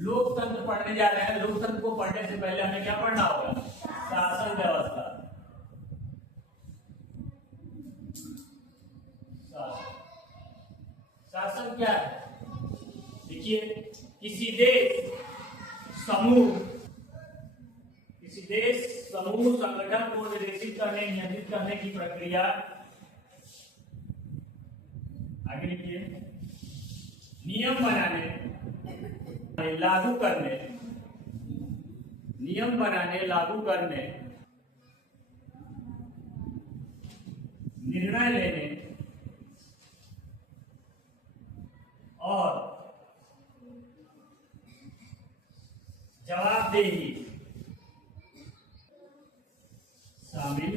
लोकतंत्र पढ़ने जा रहे हैं। लोकतंत्र को पढ़ने से पहले हमें क्या पढ़ना होगा? शासन व्यवस्था। शासन क्या है? देखिए, किसी देश समूह संगठन को निर्देशित करने, नियंत्रित करने की प्रक्रिया। आगे लिखिए, नियम बनाने, लागू करने, नियम बनाने, लागू करने, निर्णय लेने और जवाबदेही शामिल।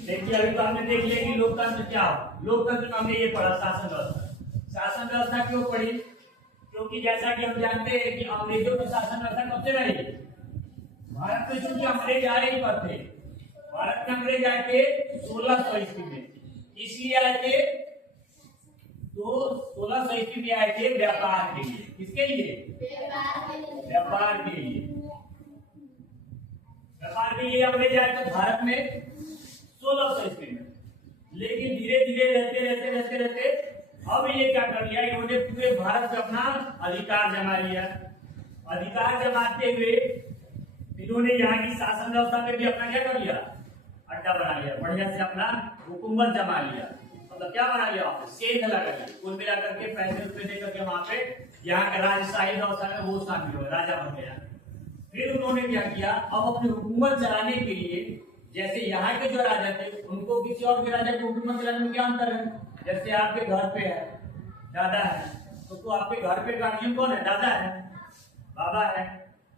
देखिए, अभी तो हमने देख लिया कि लोकतंत्र क्या हो। लोकतंत्र में हमने ये पढ़ा शासन व्यवस्था। शासन व्यवस्था क्यों पढ़ी? क्योंकि जैसा कि हम जानते हैं कि अंग्रेजों की शासन व्यवस्था कब से रही? भारत में चूंकि अंग्रेज आए ही पर थे। भारत में अंग्रेज आए थे 1600 ईस्वी में। इसलिए आए थे तो 1600 ईस्वी में आए थे व्यापार के लिए। किसके लिए? व्यापार के लिए। व्यापार के लिए अंग्रेज आए थे भारत में 1600 ईस्वी में। लेकिन धीरे धीरे रहते अब ये क्या कर लिया, इन्होंने पूरे भारत में अपना अधिकार जमा लिया। अधिकार जमाते हुए इन्होंने यहाँ की शासन व्यवस्था में भी अपना क्या कर लिया? अड्डा बना लिया। बढ़िया से अपना हुकूमत जमा लिया। मतलब क्या बना लिया? वहां पे सेंध लगा लिया। कुल मिला करके पैसे रुपए दे करके वहां पे यहाँ के राजशाही व्यवस्था में वो शामिल हो, राजा बन गया। फिर उन्होंने क्या किया, अब अपनी हुकूमत चलाने के लिए, जैसे यहाँ के जो राजा थे उनको किसी और के राजा की हुकूमत चलाने में क्या अंतर है? जैसे आपके घर पे है दादा है, तो आपके घर पे गार्जियन कौन है? दादा है, बाबा है।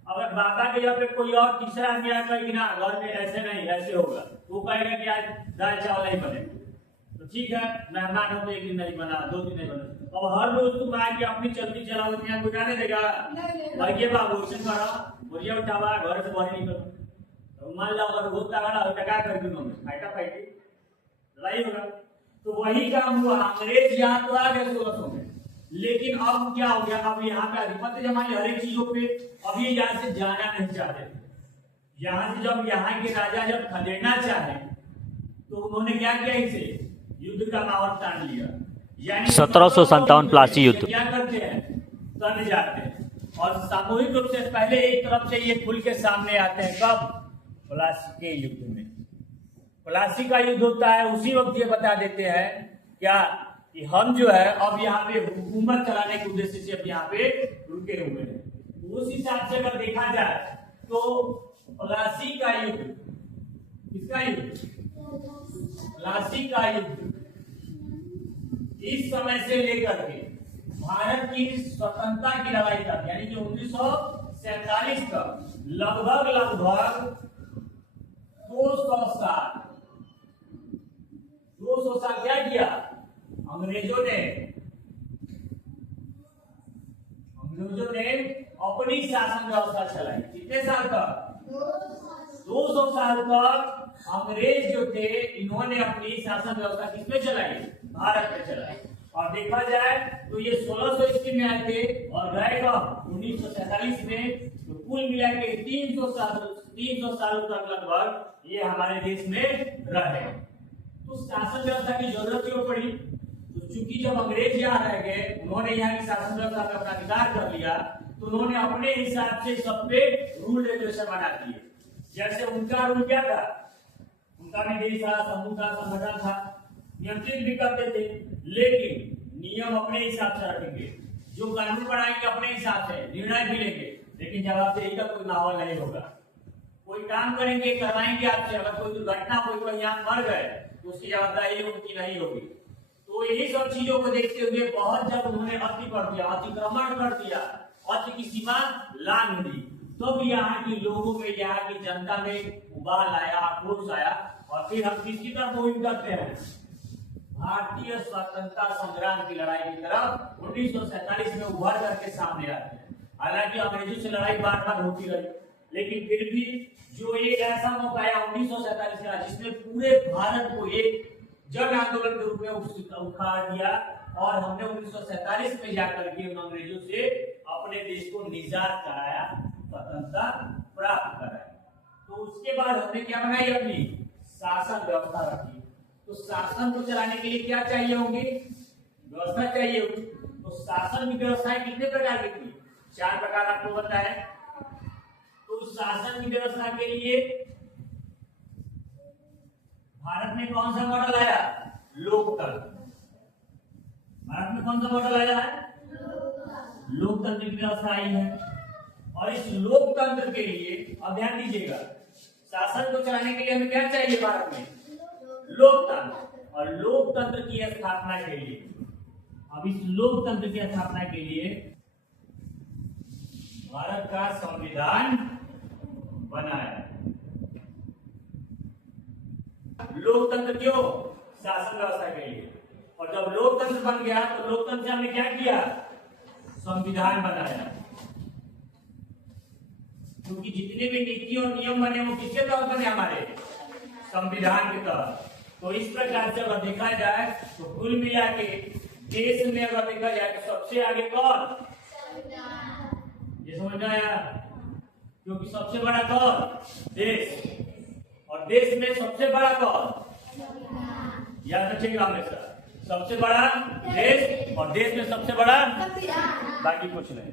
अगर बाबा के जगह पे कोई और तीसरा आदमी आएगा कि ना घर में ऐसे नहीं, ऐसे होगा, वो कहेगा कि आज दाल चावल नहीं बने, तो ठीक है, मेहमान हो तो एक दिन नहीं बना, 2 दिन नहीं बना। अब हर रोज तुम आके अपनी चलती चलाओ, यहाँ गुजारने देगा? भाई बाबू बोलिए उठावा, घर से बाहर निकलो। तो मान लो अगर बहुत तगड़ा हो, क्या कर दूंगा मैं? फाइटा फाइटी लड़ाई होगा। तो वही काम हुआ। अंग्रेज यहाँ तो आ गए 1600 में, लेकिन अब क्या हो गया? अब यहाँ पे अधिपत्य जमा लिया हर एक चीजों पे। अभी यहाँ से जाना नहीं चाहते। यहाँ से जब यहाँ के राजा जब खदेड़ना चाहे तो उन्होंने क्या किया? इसे युद्ध का माहौल तान लिया। यानी 1757 प्लासी युद्ध। क्या करते हैं? तन जाते हैं और सामूहिक रूप से पहले एक तरफ से ये खुल के सामने आते हैं। कब? प्लासी के युद्ध में। प्लासी का युद्ध होता है, उसी वक्त ये बता देते हैं क्या कि हम जो है अब यहाँ पे हुकूमत चलाने के उद्देश्य से अब यहाँ पे रुके हुए हैं। उस हिसाब से अगर देखा जाए तो प्लासी का युद्ध, किसका युद्ध? प्लासी का युद्ध इस समय से लेकर के भारत की स्वतंत्रता की लड़ाई तक, यानी कि 1947 तक लगभग 200 साल क्या किया अंग्रेजों ने अपनी शासन व्यवस्था चलाई। कितने साल तक? 200 साल तक अंग्रेज जो थे इन्होंने अपनी शासन व्यवस्था किसमें चलाई? भारत में चलाई। और देखा जाए तो ये 1600 ईस्वी में आए थे और गए कब? 1947 में। तो कुल मिला के 300 सालों तक लगभग ये हमारे देश में रहे। तो शासन व्यवस्था की जरूरत क्यों पड़ी? तो चूंकि जब अंग्रेज यहाँ रह गए, उन्होंने यहाँ की शासन व्यवस्था पर अपना अधिकार कर लिया, तो उन्होंने अपने हिसाब से सब पे रूल रेगुलेशन बना दिए। जैसे उनका रूल क्या था? उनका भी देश था, समूह था, संगठन था, नियंत्रित भी करते थे, लेकिन नियम अपने हिसाब से रखेंगे, जो कानून बनाएंगे अपने हिसाब से, निर्णय भी लेंगे, लेकिन जवाबदेही का कोई माहौल नहीं होगा। कोई काम करेंगे, करवाएंगे आपसे, अगर कोई दुर्घटना, कोई यहाँ मर गए तो उसकी जवाबदारी उनकी नहीं होगी। तो यही सब चीजों को देखते हुए बहुत जब उन्होंने अति कर दिया, अतिक्रमण कर दिया, अति की सीमा लांघ दी, तब यहाँ के लोगों में, यहाँ की जनता में उबाल आया, आक्रोश आया। और फिर हम किसकी तरफ मुहिम करते हैं? भारतीय स्वतंत्रता संग्राम की लड़ाई की तरफ 1947 में उभर करके सामने आते हैं। हालांकि अंग्रेजों से लड़ाई बार बार होती रही, लेकिन फिर भी जो एक ऐसा मौका आया 1947 का, जिसने पूरे भारत को एक जन आंदोलन के रूप में उखाड़ दिया और हमने 1947 में जाकर के उन अंग्रेजों से अपने देश को निजात कराया, स्वतंत्रता प्राप्त कराया। तो उसके बाद हमने क्या बनाई, अपनी शासन व्यवस्था रखी। तो शासन को चलाने के लिए क्या चाहिए होंगे, व्यवस्था चाहिए होगी। तो शासन की व्यवस्थाएं कितने प्रकार की थी, 4 प्रकार आपको बताया। तो शासन की व्यवस्था के लिए भारत में कौन सा मॉडल आया, लोकतंत्र। भारत में कौन सा मॉडल आया है, लोकतंत्र की व्यवस्था आई है। और इस लोकतंत्र के लिए अब ध्यान दीजिएगा, शासन को चलाने के लिए हमें क्या चाहिए भारत में, लोकतंत्र। और लोकतंत्र की स्थापना के लिए, अब इस लोकतंत्र की स्थापना के लिए भारत का संविधान बनाया। लोकतंत्र क्यों, शासन व्यवस्था के लिए। और जब लोकतंत्र बन गया तो लोकतंत्र से हमने क्या किया, संविधान बनाया। क्योंकि जितने भी नीति और नियम बने वो किसके तहत बने, हमारे संविधान के तहत। तो इस प्रकार से अगर देखा जाए तो कुल मिला के देश में अगर देखा जाए तो सबसे आगे कौन, ये समझ आया, क्योंकि सबसे बड़ा कौन, देश। और देश में सबसे बड़ा कौन, याद रखिएगा हमेशा, सबसे बड़ा देश और देश में सबसे बड़ा, बाकी कुछ नहीं।